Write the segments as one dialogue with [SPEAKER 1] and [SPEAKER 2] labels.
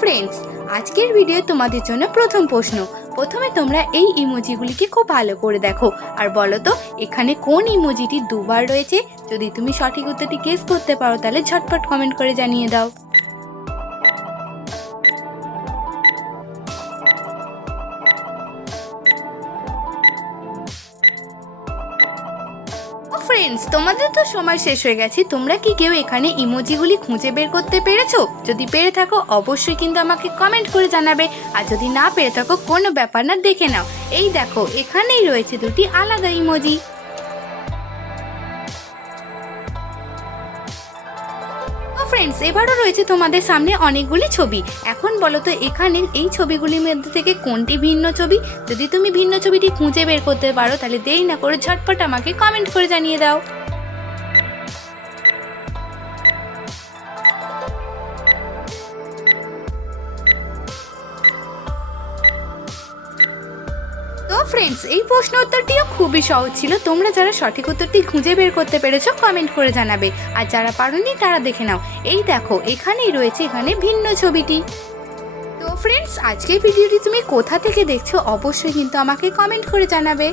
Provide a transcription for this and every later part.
[SPEAKER 1] Friends আজকের video তোমাদের জন্য প্রথম প্রশ্ন। প্রথমে তোমরা এই ইমোজিগুলিকে খুব ভালো করে দেখো। আর বলো তো, এখানে কোন ইমোজিটি দুবার রয়েছে? যদি তুমি সঠিক উত্তরটি গেস করতে পারো, তাহলে ঝটপট কমেন্ট করে জানিয়ে দাও। ফ্রেন্ডস তোমাদের তো সময় শেষ হয়ে গেছে। তোমরা কি কেউ এখানে ইমোজিগুলি খুঁজে বের করতে পেরেছ? যদি পেরে থাকো, অবশ্যই কিন্তু আমাকে কমেন্ট করে জানাবে। আর যদি না পেরে থাকো, কোনো ব্যাপার না, দেখে নাও। এই দেখো, এখানেই রয়েছে দুটি আলাদা ইমোজি ফ্রেন্ডস এবারও রয়েছে তোমাদের সামনে অনেকগুলি ছবি। এখন বলো তো এখানে এই ছবিগুলির মধ্যে থেকে কোনটি ভিন্ন ছবি? যদি তুমি ভিন্ন ছবিটি খুঁজে বের করতে পারো, তাহলে দেরি না করে ঝটপট আমাকে কমেন্ট করে জানিয়ে দাও। ফ্রেন্ডস এই প্রশ্ন উত্তরটিও খুবই সহজ ছিল। তোমরা যারা সঠিক উত্তরটি খুঁজে বের করতে পেরেছ কমেন্ট করে জানাবে। আর যারা পারোনি, তারা দেখে নাও। এই দেখো, এখানেই রয়েছে, এখানে ভিন্ন ছবিটি। তো ফ্রেন্ডস আজকের ভিডিওটি তুমি কোথা থেকে দেখছ, অবশ্যই কিন্তু আমাকে কমেন্ট করে জানাবে।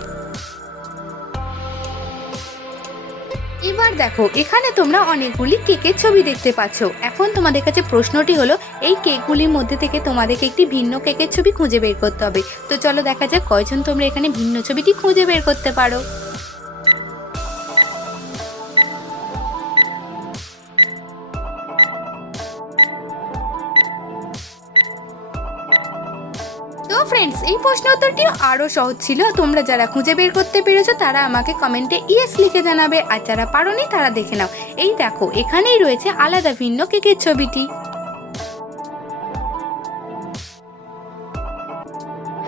[SPEAKER 1] এবার দেখো, এখানে তোমরা অনেকগুলি কেকের ছবি দেখতে পাচ্ছ। এখন তোমাদের কাছে প্রশ্নটি হলো, এই কেকগুলির মধ্যে থেকে তোমাদেরকে একটি ভিন্ন কেকের ছবি খুঁজে বের করতে হবে। তো চলো দেখা যাক কয়জন তোমরা এখানে ভিন্ন ছবিটি খুঁজে বের করতে পারো। তো ফ্রেন্ডস এই প্রশ্ন উত্তরটিও আরও সহজ ছিল। তোমরা যারা খুঁজে বের করতে পেরেছ, তারা আমাকে কমেন্টে ইয়েস লিখে জানাবে। আর যারা পারোনি, তারা দেখে নাও। এই দেখো, এখানেই রয়েছে আলাদা ভিন্ন কেকের ছবিটি।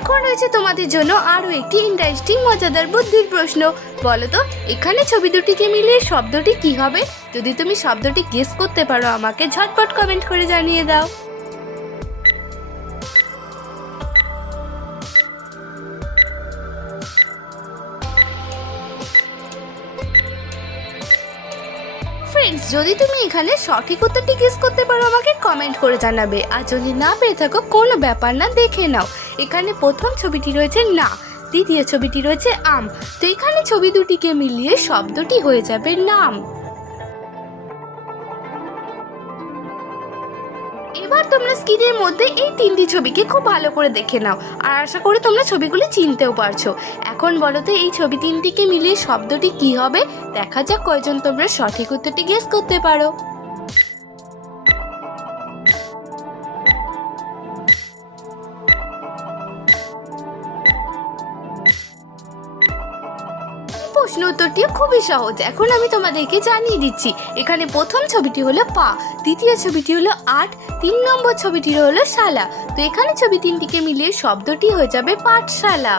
[SPEAKER 1] এখন রয়েছে তোমাদের জন্য আরও একটি ইন্টারেস্টিং মজাদার, বুদ্ধির প্রশ্ন। বলো তো, এখানে ছবি দুটিকে মিলিয়ে শব্দটি কি হবে? যদি তুমি শব্দটি গেস করতে পারো, আমাকে ঝটপট কমেন্ট করে জানিয়ে দাও। ফ্রেন্ডস যদি তুমি এখানে সঠিক উত্তরটি গেস করতে পারো, আমাকে কমেন্ট করে জানাবে। আর যদি না পেরে থাকো, কোনো ব্যাপার না, দেখে নাও। এখানে প্রথম ছবিটি রয়েছে না, দ্বিতীয় ছবিটি রয়েছে আম। তো এখানে ছবি দুটিকে মিলিয়ে শব্দটি হয়ে যাবে নাম। তোমরা স্ক্রিনের মধ্যে এই তিনটি ছবিকে খুব ভালো করে দেখে নাও। আর আশা করি তোমরা ছবিগুলি চিনতেও পারছ। এখন বলো তো, এই ছবি তিনটিকে মিলিয়ে শব্দটি কি হবে? দেখা যাক কয়জন তোমরা সঠিক উত্তরটি গেস করতে পারো। প্রশ্ন উত্তরটিও খুবই সহজ। এখন আমি তোমাদেরকে জানিয়ে দিচ্ছি, এখানে প্রথম ছবিটি হলো পা, দ্বিতীয় ছবিটি হলো আট, তিন নম্বর ছবিটি হলো শালা। তো এখানে ছবি তিনটিকে মিলিয়ে শব্দটি হয়ে যাবে পাঠশালা।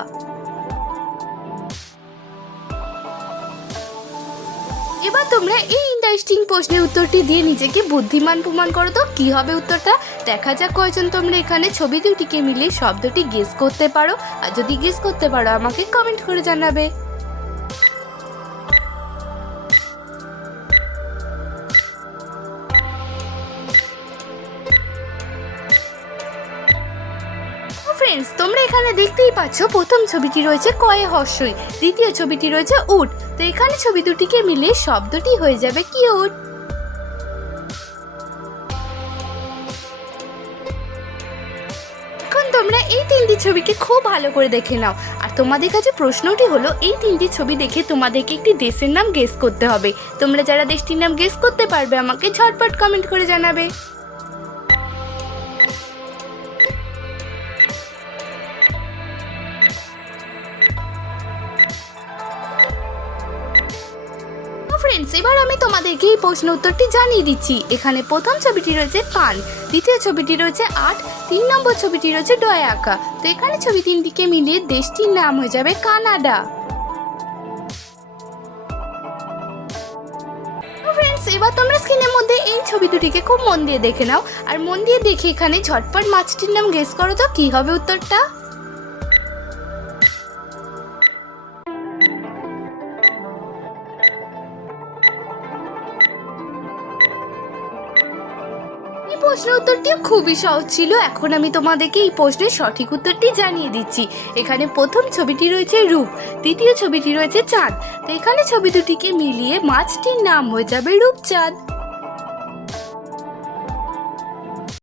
[SPEAKER 1] এবার তোমরা এই ইন্টারেস্টিং প্রশ্নের উত্তরটি দিয়ে নিজেকে বুদ্ধিমান প্রমাণ করো তো, কি হবে উত্তরটা? দেখা যাক কয়জন তোমরা এখানে ছবি দুটিকে মিলিয়ে শব্দটি গেস করতে পারো। আর যদি গেস করতে পারো, আমাকে কমেন্ট করে জানাবে। ফ্রেন্ডস তোমরা এখানে দেখতেই পাচ্ছ প্রথম ছবিটি রয়েছে কয়ে হর্ষই, দ্বিতীয় ছবিটি রয়েছে উট। তো এখানে ছবি দুটিকে মিলে শব্দটি হয়ে যাবে কিউট এখন তোমরা এই তিনটি ছবিকে খুব ভালো করে দেখে নাও। আর তোমাদের কাছে প্রশ্নটি হলো, এই তিনটি ছবি দেখে তোমাদেরকে একটি দেশের নাম গেস করতে হবে। তোমরা যারা দেশটির নাম গেস করতে পারবে, আমাকে ঝটপট কমেন্ট করে জানাবে। ফ্রেন্ডস এবার আমি তোমাদেরকে এই প্রশ্ন উত্তরটি জানিয়ে দিচ্ছি। এখানে প্রথম ছবিটি রয়েছে কান দ্বিতীয় ছবিটি রয়েছে আট, তিন নম্বর ছবিটি রয়েছে ডয় আঁকা তো এখানে ছবি তিনটিকে মিলিয়ে দেশটির নাম হয়ে যাবে কানাডা। এবার তোমরা স্ক্রিনের মধ্যে এই ছবি দুটিকে খুব মন দিয়ে দেখে নাও। আর মন দিয়ে দেখে এখানে ঝটপট মাছটির নাম গেস করো তো, কি হবে উত্তরটা? এই প্রশ্ন উত্তরটি খুবই সহজ ছিল। এখন আমি তোমাদেরকে এই প্রশ্নের সঠিক উত্তরটি জানিয়ে দিচ্ছি। এখানে প্রথম ছবিটি রয়েছে রূপ, দ্বিতীয় ছবিটি রয়েছে চাঁদ। তো এখানে ছবি দুটিকে মিলিয়ে মাছটির নাম হয়ে যাবে রূপচাঁদ।